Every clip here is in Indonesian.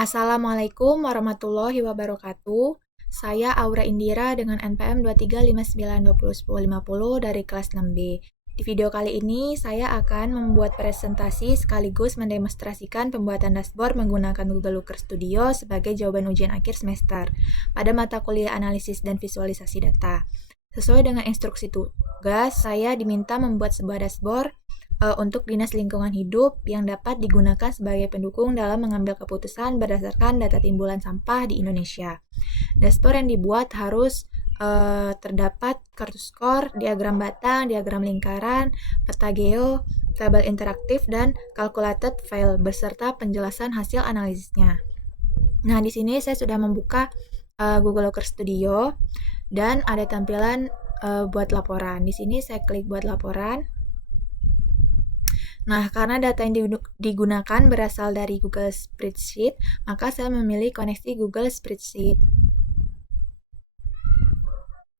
Assalamualaikum warahmatullahi wabarakatuh. Saya Aura Indira dengan NPM 2359201050 dari kelas 6B. Di video kali ini, saya akan membuat presentasi sekaligus mendemonstrasikan pembuatan dashboard menggunakan Google Looker Studio sebagai jawaban ujian akhir semester pada mata kuliah analisis dan visualisasi data. Sesuai dengan instruksi tugas, saya diminta membuat sebuah dashboard untuk Dinas Lingkungan Hidup yang dapat digunakan sebagai pendukung dalam mengambil keputusan berdasarkan data timbulan sampah di Indonesia. Dashboard yang dibuat harus terdapat kartu skor, diagram batang, diagram lingkaran, peta geo, tabel interaktif, dan calculated file beserta penjelasan hasil analisisnya. Nah, di sini saya sudah membuka Google Looker Studio dan ada tampilan buat laporan. Di sini saya klik buat laporan. Nah, karena data yang digunakan berasal dari Google Spreadsheet, maka saya memilih koneksi Google Spreadsheet.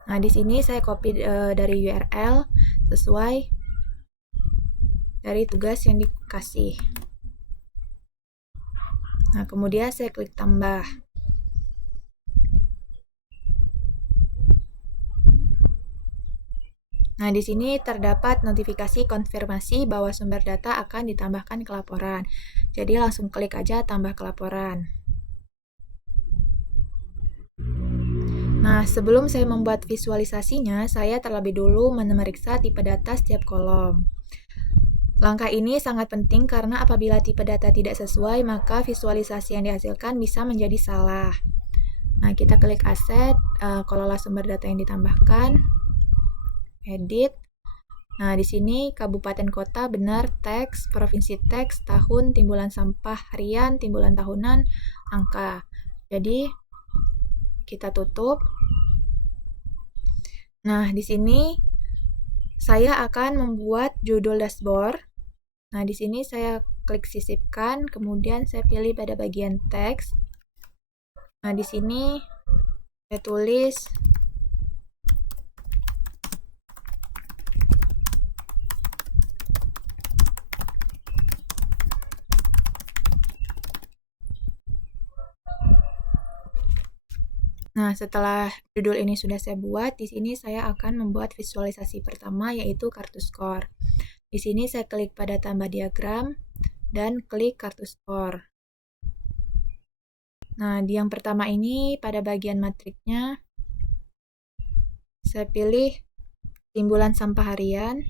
Nah, di sini saya copy dari URL sesuai dari tugas yang dikasih. Nah, kemudian saya klik tambah. Nah, di sini terdapat notifikasi konfirmasi bahwa sumber data akan ditambahkan ke laporan. Jadi langsung klik aja tambah ke laporan. Nah, sebelum saya membuat visualisasinya, saya terlebih dulu memeriksa tipe data setiap kolom. Langkah ini sangat penting karena apabila tipe data tidak sesuai, maka visualisasi yang dihasilkan bisa menjadi salah. Nah, kita klik aset, kelola sumber data yang ditambahkan, edit. Nah, di sini kabupaten kota benar teks, provinsi teks, tahun, timbulan sampah harian, timbulan tahunan, angka. Jadi kita tutup. Nah, di sini saya akan membuat judul dashboard. Nah, di sini saya klik sisipkan, kemudian saya pilih pada bagian teks. Nah, di sini saya tulis Nah, setelah judul ini sudah saya buat, di sini saya akan membuat visualisasi pertama yaitu kartu skor. Di sini saya klik pada tambah diagram dan klik kartu skor. Nah, di yang pertama ini pada bagian matriknya saya pilih timbulan sampah harian.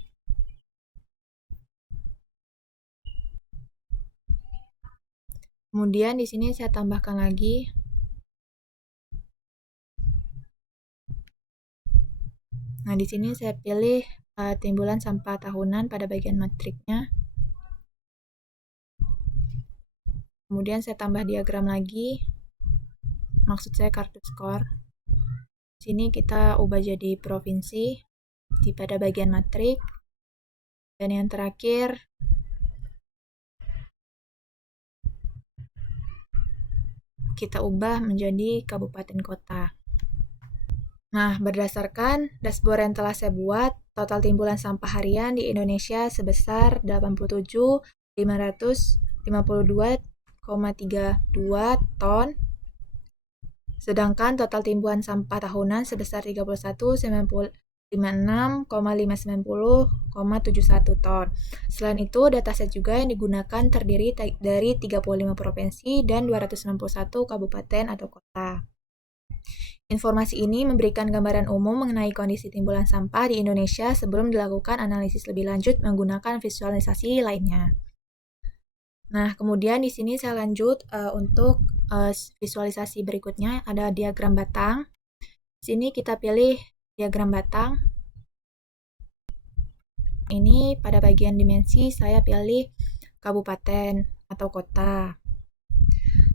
Kemudian di sini saya tambahkan lagi Nah, di sini saya pilih timbulan sampah tahunan pada bagian matriknya. Kemudian saya tambah diagram lagi. Maksud saya kartu skor. Sini kita ubah jadi provinsi di pada bagian matrik. Dan yang terakhir kita ubah menjadi kabupaten kota. Nah, berdasarkan dashboard yang telah saya buat, total timbulan sampah harian di Indonesia sebesar 87.552,32 ton, sedangkan total timbulan sampah tahunan sebesar 31.956,590,71 ton. Selain itu, dataset juga yang digunakan terdiri dari 35 provinsi dan 261 kabupaten atau kota. Informasi ini memberikan gambaran umum mengenai kondisi timbulan sampah di Indonesia sebelum dilakukan analisis lebih lanjut menggunakan visualisasi lainnya. Nah, kemudian di sini saya lanjut untuk visualisasi berikutnya, ada diagram batang. Di sini kita pilih diagram batang. Ini pada bagian dimensi saya pilih kabupaten atau kota.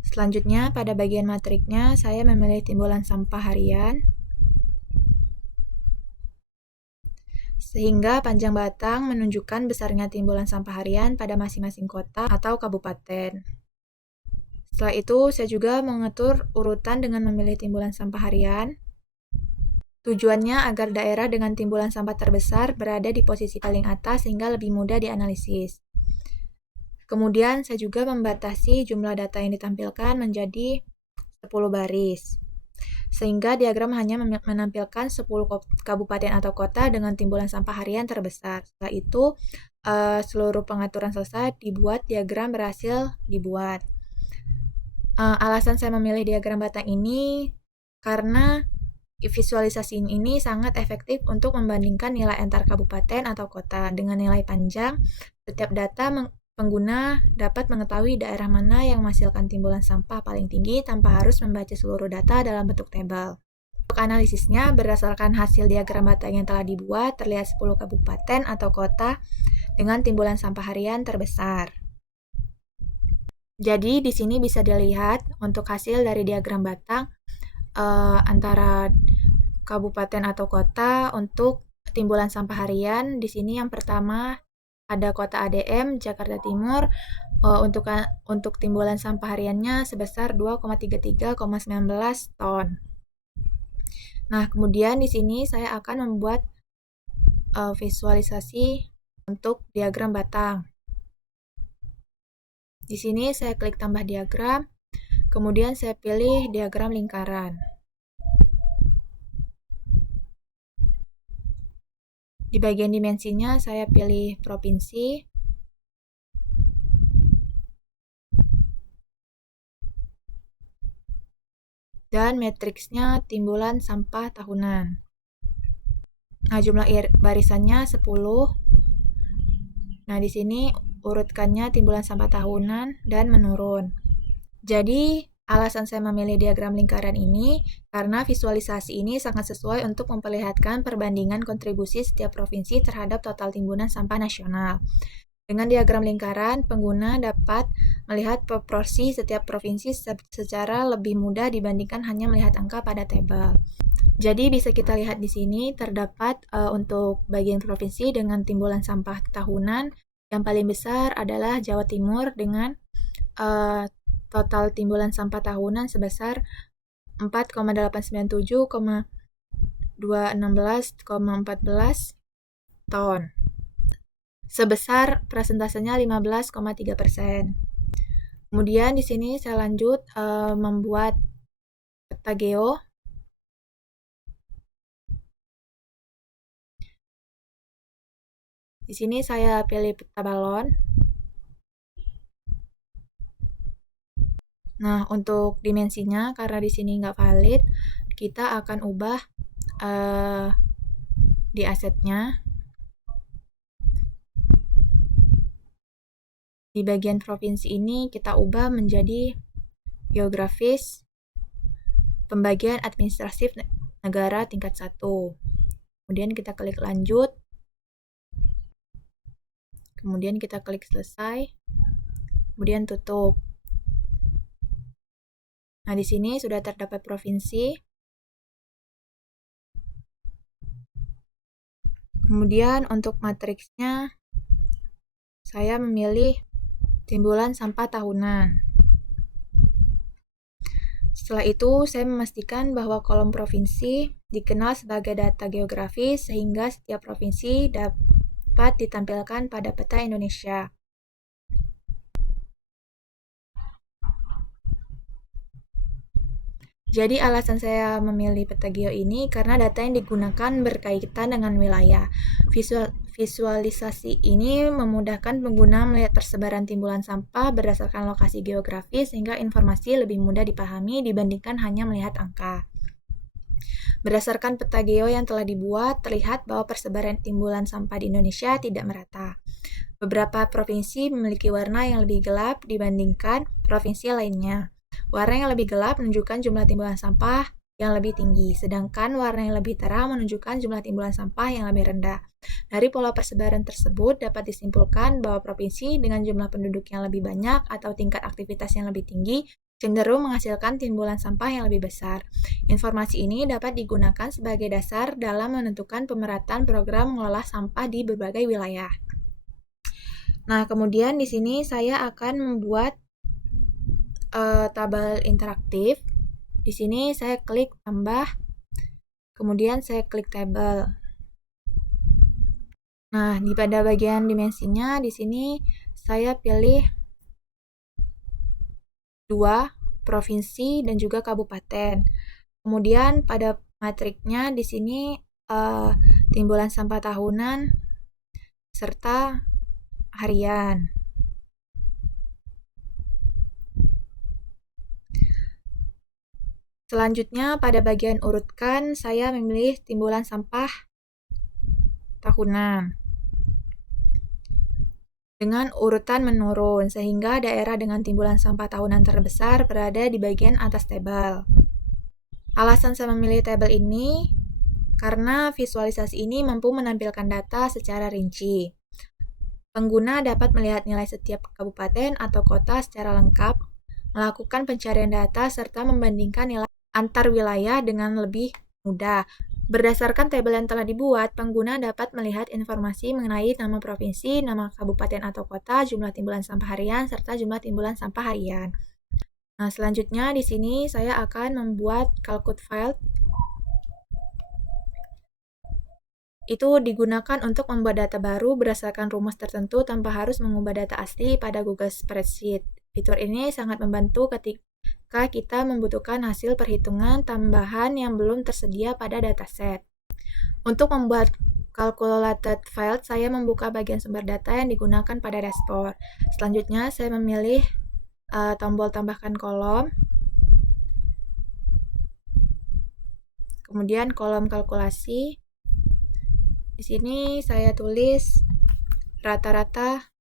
Selanjutnya, pada bagian matriknya, saya memilih timbulan sampah harian. Sehingga panjang batang menunjukkan besarnya timbulan sampah harian pada masing-masing kota atau kabupaten. Setelah itu, saya juga mengatur urutan dengan memilih timbulan sampah harian. Tujuannya agar daerah dengan timbulan sampah terbesar berada di posisi paling atas sehingga lebih mudah dianalisis. Kemudian saya juga membatasi jumlah data yang ditampilkan menjadi 10 baris. Sehingga diagram hanya menampilkan 10 kabupaten atau kota dengan timbulan sampah harian terbesar. Setelah itu, seluruh pengaturan selesai, dibuat diagram berhasil dibuat. Alasan saya memilih diagram batang ini karena visualisasi ini sangat efektif untuk membandingkan nilai antar kabupaten atau kota. Dengan nilai panjang, setiap data pengguna dapat mengetahui daerah mana yang menghasilkan timbulan sampah paling tinggi tanpa harus membaca seluruh data dalam bentuk tabel. Untuk analisisnya, berdasarkan hasil diagram batang yang telah dibuat, terlihat 10 kabupaten atau kota dengan timbulan sampah harian terbesar. Jadi, di sini bisa dilihat untuk hasil dari diagram batang antara kabupaten atau kota untuk timbulan sampah harian. Di sini yang pertama ada kota ADM, Jakarta Timur, untuk timbulan sampah hariannya sebesar 2,33,19 ton. Nah, kemudian di sini saya akan membuat visualisasi untuk diagram batang. Di sini saya klik tambah diagram, kemudian saya pilih diagram lingkaran. Di bagian dimensinya saya pilih provinsi. Dan matriksnya timbulan sampah tahunan. Nah, jumlah barisannya 10. Nah, di sini urutkannya timbulan sampah tahunan dan menurun. Jadi, alasan saya memilih diagram lingkaran ini karena visualisasi ini sangat sesuai untuk memperlihatkan perbandingan kontribusi setiap provinsi terhadap total timbunan sampah nasional. Dengan diagram lingkaran, pengguna dapat melihat proporsi setiap provinsi secara lebih mudah dibandingkan hanya melihat angka pada tabel. Jadi bisa kita lihat di sini terdapat untuk bagian provinsi dengan timbulan sampah tahunan yang paling besar adalah Jawa Timur dengan total timbulan sampah tahunan sebesar 4,897,216,14 ton. Sebesar persentasenya 15,3%. Kemudian di sini saya lanjut membuat peta geo. Di sini saya pilih peta balon. Nah, untuk dimensinya, karena di sini nggak valid, kita akan ubah di asetnya. Di bagian provinsi ini kita ubah menjadi geografis, pembagian administratif negara tingkat 1. Kemudian kita klik lanjut. Kemudian kita klik selesai. Kemudian tutup. Nah, di sini sudah terdapat provinsi. Kemudian untuk matriksnya, saya memilih timbulan sampah tahunan. Setelah itu, saya memastikan bahwa kolom provinsi dikenal sebagai data geografis sehingga setiap provinsi dapat ditampilkan pada peta Indonesia. Jadi alasan saya memilih peta geo ini karena data yang digunakan berkaitan dengan wilayah. Visualisasi ini memudahkan pengguna melihat persebaran timbulan sampah berdasarkan lokasi geografis sehingga informasi lebih mudah dipahami dibandingkan hanya melihat angka. Berdasarkan peta geo yang telah dibuat, terlihat bahwa persebaran timbulan sampah di Indonesia tidak merata. Beberapa provinsi memiliki warna yang lebih gelap dibandingkan provinsi lainnya. Warna yang lebih gelap menunjukkan jumlah timbulan sampah yang lebih tinggi, sedangkan warna yang lebih terang menunjukkan jumlah timbulan sampah yang lebih rendah. Dari pola persebaran tersebut dapat disimpulkan bahwa provinsi dengan jumlah penduduk yang lebih banyak atau tingkat aktivitas yang lebih tinggi cenderung menghasilkan timbulan sampah yang lebih besar. Informasi ini dapat digunakan sebagai dasar dalam menentukan pemerataan program mengelola sampah di berbagai wilayah. Nah, kemudian di sini saya akan membuat tabel interaktif. Di sini saya klik tambah, kemudian saya klik tabel. Nah, pada bagian dimensinya di sini saya pilih 2 provinsi dan juga kabupaten. Kemudian pada matriknya di sini timbulan sampah tahunan serta harian. Selanjutnya pada bagian urutkan saya memilih timbulan sampah tahunan dengan urutan menurun, sehingga daerah dengan timbulan sampah tahunan terbesar berada di bagian atas tabel. Alasan saya memilih tabel ini karena visualisasi ini mampu menampilkan data secara rinci. Pengguna dapat melihat nilai setiap kabupaten atau kota secara lengkap, melakukan pencarian data, serta membandingkan nilai antar wilayah dengan lebih mudah. Berdasarkan tabel yang telah dibuat, pengguna dapat melihat informasi mengenai nama provinsi, nama kabupaten atau kota, jumlah timbulan sampah harian, serta jumlah timbulan sampah harian. Nah, selanjutnya di sini saya akan membuat Calcut file. Itu digunakan untuk membuat data baru berdasarkan rumus tertentu tanpa harus mengubah data asli pada Google Spreadsheet. Fitur ini sangat membantu ketika kita membutuhkan hasil perhitungan tambahan yang belum tersedia pada dataset. Untuk membuat calculated file, saya membuka bagian sumber data yang digunakan pada dashboard. Selanjutnya, saya memilih tombol tambahkan kolom. Kemudian kolom kalkulasi. Di sini saya tulis rata-rata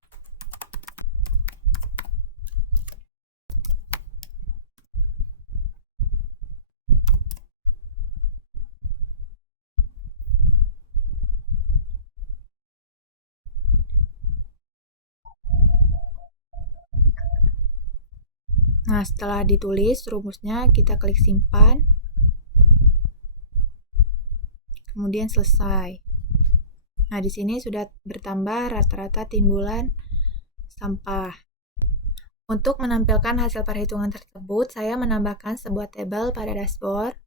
Nah, setelah ditulis rumusnya, kita klik simpan. Kemudian selesai. Nah, di sini sudah bertambah rata-rata timbulan sampah. Untuk menampilkan hasil perhitungan tersebut, saya menambahkan sebuah tabel pada dashboard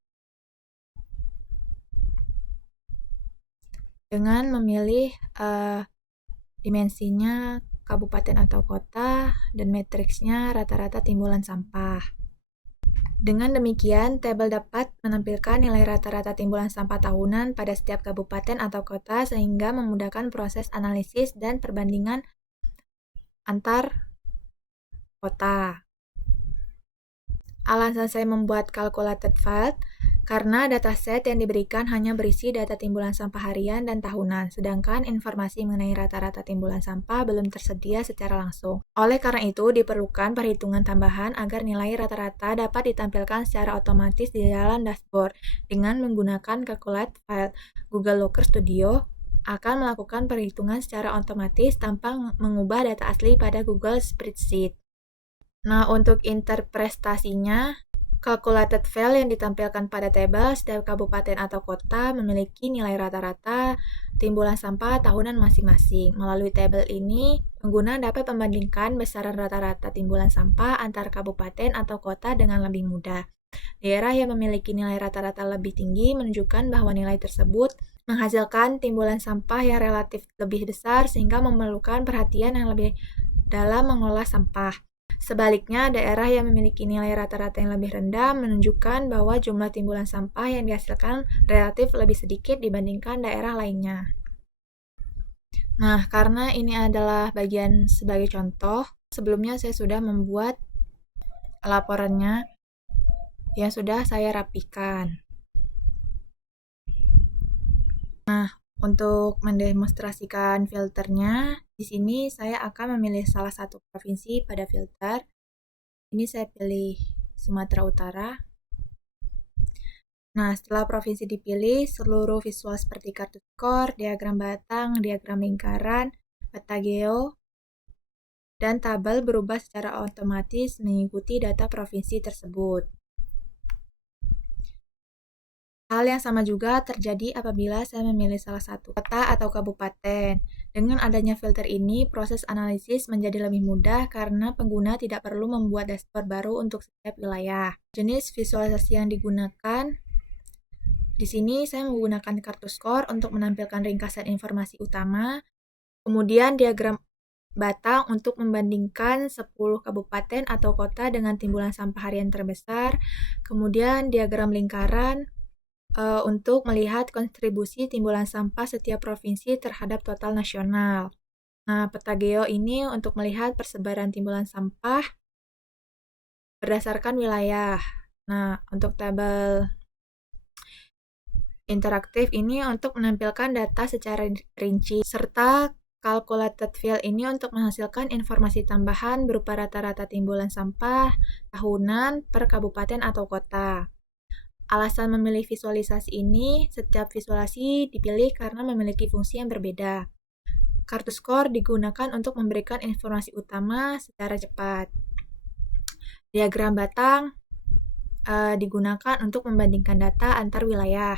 dengan memilih dimensinya kabupaten atau kota dan matriksnya rata-rata timbulan sampah. Dengan demikian, tabel dapat menampilkan nilai rata-rata timbulan sampah tahunan pada setiap kabupaten atau kota sehingga memudahkan proses analisis dan perbandingan antar kota. Alasan saya membuat calculated file karena dataset yang diberikan hanya berisi data timbulan sampah harian dan tahunan, sedangkan informasi mengenai rata-rata timbulan sampah belum tersedia secara langsung. Oleh karena itu, diperlukan perhitungan tambahan agar nilai rata-rata dapat ditampilkan secara otomatis di dalam dashboard. Dengan menggunakan calculate file, Google Looker Studio akan melakukan perhitungan secara otomatis tanpa mengubah data asli pada Google Spreadsheet. Nah, untuk interpretasinya, calculated file yang ditampilkan pada tabel setiap kabupaten atau kota memiliki nilai rata-rata timbulan sampah tahunan masing-masing. Melalui tabel ini, pengguna dapat membandingkan besaran rata-rata timbulan sampah antar kabupaten atau kota dengan lebih mudah. Daerah yang memiliki nilai rata-rata lebih tinggi menunjukkan bahwa nilai tersebut menghasilkan timbulan sampah yang relatif lebih besar sehingga memerlukan perhatian yang lebih dalam mengolah sampah. Sebaliknya, daerah yang memiliki nilai rata-rata yang lebih rendah menunjukkan bahwa jumlah timbulan sampah yang dihasilkan relatif lebih sedikit dibandingkan daerah lainnya. Nah, karena ini adalah bagian sebagai contoh, sebelumnya saya sudah membuat laporannya yang sudah saya rapikan. Nah, untuk mendemonstrasikan filternya, di sini saya akan memilih salah satu provinsi pada filter. Ini saya pilih Sumatera Utara. Nah, setelah provinsi dipilih, seluruh visual seperti kartu skor, diagram batang, diagram lingkaran, peta geo, dan tabel berubah secara otomatis mengikuti data provinsi tersebut. Hal yang sama juga terjadi apabila saya memilih salah satu kota atau kabupaten. Dengan adanya filter ini, proses analisis menjadi lebih mudah karena pengguna tidak perlu membuat dashboard baru untuk setiap wilayah. Jenis visualisasi yang digunakan, di sini saya menggunakan kartu skor untuk menampilkan ringkasan informasi utama, kemudian diagram batang untuk membandingkan 10 kabupaten atau kota dengan timbulan sampah harian terbesar. Kemudian diagram lingkaran untuk melihat kontribusi timbulan sampah setiap provinsi terhadap total nasional. Nah, peta geo ini untuk melihat persebaran timbulan sampah berdasarkan wilayah. Nah, untuk tabel interaktif ini untuk menampilkan data secara rinci, serta calculated field ini untuk menghasilkan informasi tambahan berupa rata-rata timbulan sampah tahunan per kabupaten atau kota. Alasan memilih visualisasi ini, setiap visualisasi dipilih karena memiliki fungsi yang berbeda. Kartu skor digunakan untuk memberikan informasi utama secara cepat. Diagram batang digunakan untuk membandingkan data antar wilayah.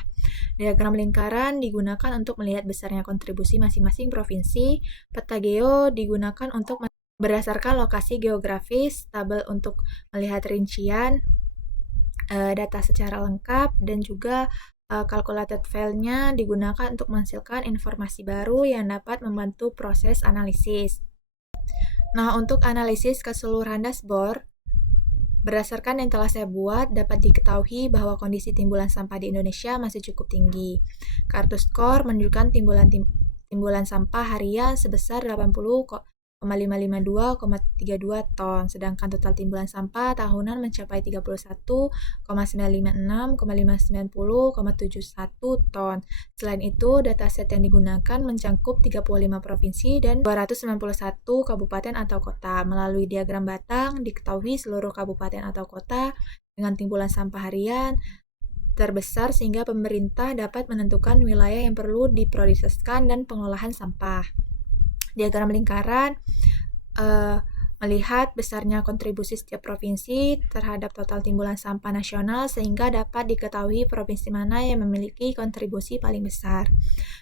Diagram lingkaran digunakan untuk melihat besarnya kontribusi masing-masing provinsi. Peta geo digunakan untuk berdasarkan lokasi geografis, tabel untuk melihat rincian data secara lengkap, dan juga calculated file-nya digunakan untuk menghasilkan informasi baru yang dapat membantu proses analisis. Nah, untuk analisis keseluruhan dashboard, berdasarkan yang telah saya buat, dapat diketahui bahwa kondisi timbulan sampah di Indonesia masih cukup tinggi. Kartu skor menunjukkan timbulan sampah harian sebesar 80,552,32 ton, sedangkan total timbulan sampah tahunan mencapai 31,956,590,71 ton. Selain itu, dataset yang digunakan mencakup 35 provinsi dan 291 kabupaten atau kota. Melalui diagram batang, diketahui seluruh kabupaten atau kota dengan timbulan sampah harian terbesar sehingga pemerintah dapat menentukan wilayah yang perlu diprioritaskan dan pengolahan sampah. Diagram lingkaran melihat besarnya kontribusi setiap provinsi terhadap total timbulan sampah nasional sehingga dapat diketahui provinsi mana yang memiliki kontribusi paling besar.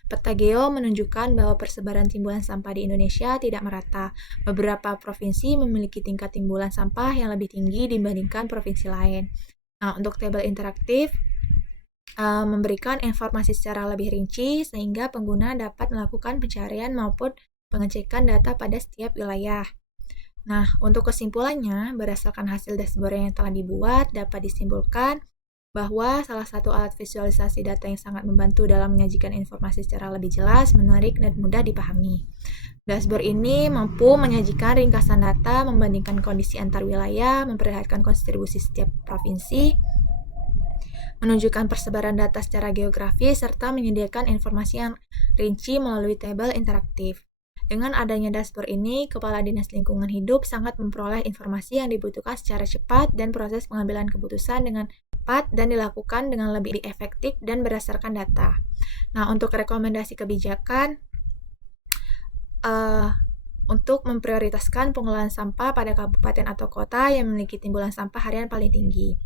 Peta geo menunjukkan bahwa persebaran timbulan sampah di Indonesia tidak merata. Beberapa provinsi memiliki tingkat timbulan sampah yang lebih tinggi dibandingkan provinsi lain. Nah, untuk tabel interaktif memberikan informasi secara lebih rinci sehingga pengguna dapat melakukan pencarian maupun pengecekan data pada setiap wilayah. Nah, untuk kesimpulannya, berdasarkan hasil dashboard yang telah dibuat, dapat disimpulkan bahwa salah satu alat visualisasi data yang sangat membantu dalam menyajikan informasi secara lebih jelas, menarik, dan mudah dipahami. Dashboard ini mampu menyajikan ringkasan data, membandingkan kondisi antar wilayah, memperlihatkan kontribusi setiap provinsi, menunjukkan persebaran data secara geografis, serta menyediakan informasi yang rinci melalui tabel interaktif. Dengan adanya dashboard ini, Kepala Dinas Lingkungan Hidup sangat memperoleh informasi yang dibutuhkan secara cepat dan proses pengambilan keputusan dengan cepat dan dilakukan dengan lebih efektif dan berdasarkan data. Nah, untuk rekomendasi kebijakan, untuk memprioritaskan pengolahan sampah pada kabupaten atau kota yang memiliki timbulan sampah harian paling tinggi.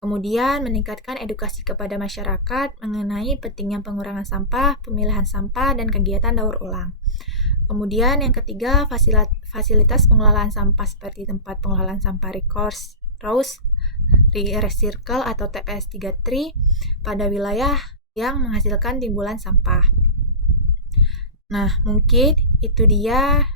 Kemudian, meningkatkan edukasi kepada masyarakat mengenai pentingnya pengurangan sampah, pemilihan sampah, dan kegiatan daur ulang. Kemudian yang ketiga, fasilitas pengelolaan sampah seperti tempat pengelolaan sampah reuse, recycle atau TPS 3 pada wilayah yang menghasilkan timbulan sampah. Nah, mungkin itu dia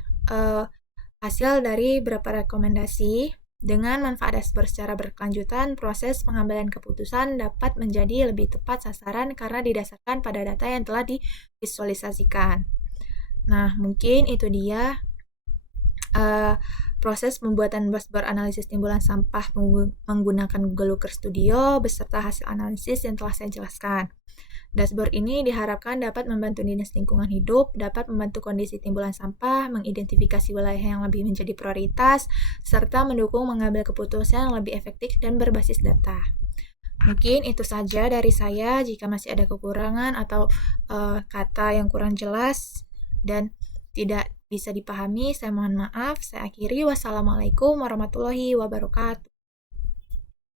hasil dari beberapa rekomendasi. Dengan manfaat dashboard secara berkelanjutan, proses pengambilan keputusan dapat menjadi lebih tepat sasaran karena didasarkan pada data yang telah divisualisasikan. Nah, mungkin itu dia proses pembuatan dashboard analisis timbulan sampah menggunakan Google Looker Studio beserta hasil analisis yang telah saya jelaskan. Dashboard ini diharapkan dapat membantu Dinas Lingkungan Hidup, dapat membantu kondisi timbulan sampah, mengidentifikasi wilayah yang lebih menjadi prioritas, serta mendukung mengambil keputusan yang lebih efektif dan berbasis data. Mungkin itu saja dari saya. Jika masih ada kekurangan atau kata yang kurang jelas dan tidak bisa dipahami, saya mohon maaf. Saya akhiri. Wassalamualaikum warahmatullahi wabarakatuh.